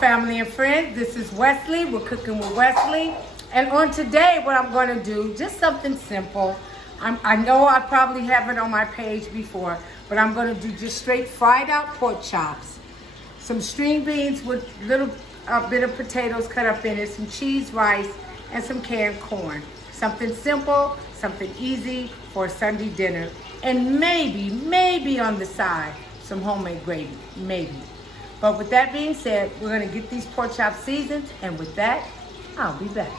family and friends. This is Wesley. We're cooking with Wesley. And on today, what I'm going to do, just something simple. I know I probably have it on my page before, but I'm going to do just straight fried out pork chops. Some string beans with little bit of potatoes cut up in it, some cheese, rice, and some canned corn. Something simple, something easy for a Sunday dinner. And maybe on the side, some homemade gravy, maybe. But with that being said, we're gonna get these pork chops seasoned, and with that, I'll be back.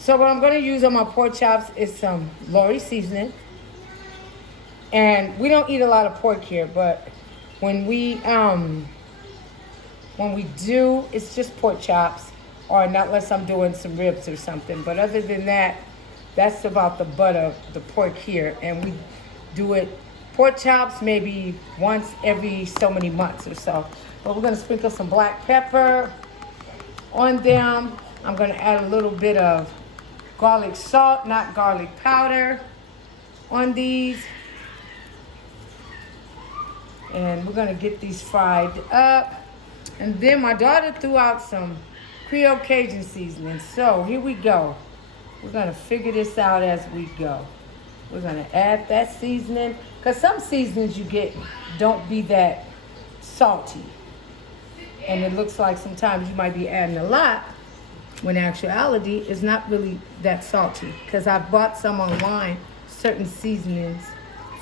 So what I'm going to use on my pork chops is some Lori seasoning. And we don't eat a lot of pork here, but when we do, it's just pork chops, or not unless I'm doing some ribs or something. But other than that, that's about the butt of the pork here. And we do it pork chops maybe once every so many months or so. But we're going to sprinkle some black pepper on them. I'm going to add a little bit of garlic salt, not garlic powder, on these. And we're gonna get these fried up. And then my daughter threw out some Creole Cajun seasoning. So here we go. We're gonna figure this out as we go. We're gonna add that seasoning, because some seasonings you get don't be that salty. And it looks like sometimes you might be adding a lot, when in actuality, it's not really that salty. Because I've bought some online, certain seasonings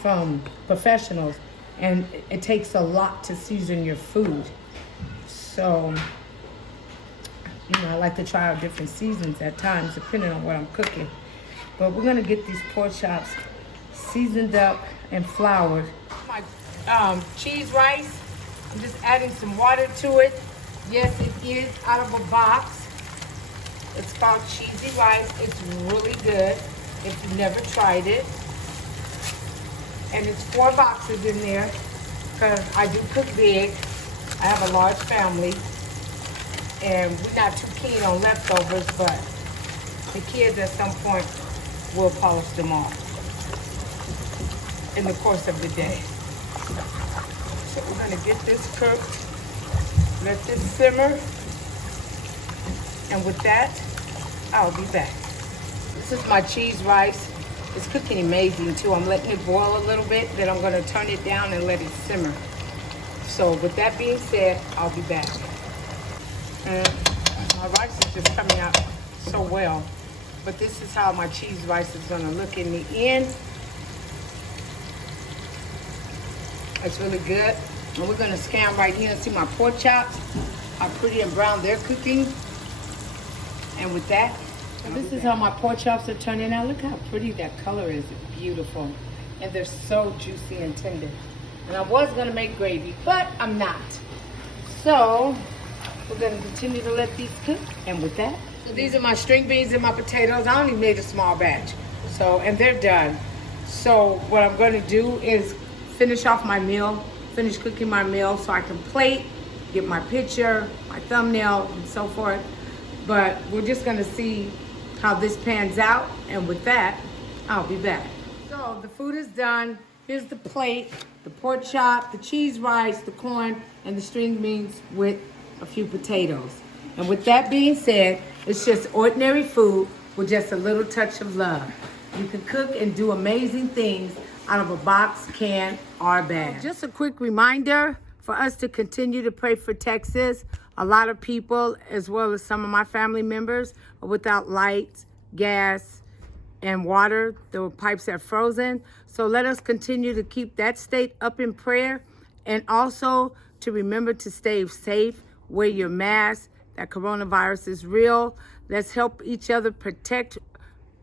from professionals, and it takes a lot to season your food. So, I like to try out different seasons at times, depending on what I'm cooking. But we're gonna get these pork chops seasoned up and floured. My cheese rice, I'm just adding some water to it. Yes, it is out of a box. It's called cheesy rice. It's really good if you've never tried it. And it's 4 boxes in there, because I do cook big. I have a large family, and we're not too keen on leftovers, but the kids at some point will polish them off in the course of the day. So we're gonna get this cooked, let this simmer, and with that, I'll be back. This is my cheese rice. It's cooking amazing too. I'm letting it boil a little bit, then I'm gonna turn it down and let it simmer. So with that being said, I'll be back. And my rice is just coming out so well. But this is how my cheese rice is gonna look in the end. It's really good. And we're gonna scan right here and see my pork chops. How pretty and brown they're cooking. And with that, this is how my pork chops are turning out. Look how pretty that color is. It's beautiful. And they're so juicy and tender. And I was gonna make gravy, but I'm not. So we're gonna continue to let these cook. And with that, so these are my string beans and my potatoes. I only made a small batch. So, and they're done. So what I'm gonna do is finish off my meal, finish cooking my meal so I can plate, get my picture, my thumbnail, and so forth. But we're just gonna see how this pans out, and with that, I'll be back. So the food is done. Here's the plate, the pork chop, the cheese rice, the corn, and the string beans with a few potatoes. And with that being said, it's just ordinary food with just a little touch of love. You can cook and do amazing things out of a box, can, or bag. Just a quick reminder for us to continue to pray for Texas. A lot of people, as well as some of my family members, are without light, gas, and water. The pipes have frozen. So let us continue to keep that state up in prayer, and also to remember to stay safe, wear your mask. That coronavirus is real. Let's help each other protect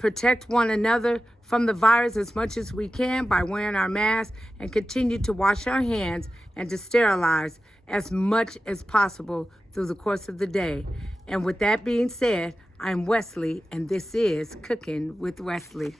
protect one another from the virus as much as we can by wearing our masks and continue to wash our hands and to sterilize as much as possible through the course of the day. And with that being said, I'm Wesley, and this is Cooking with Wesley.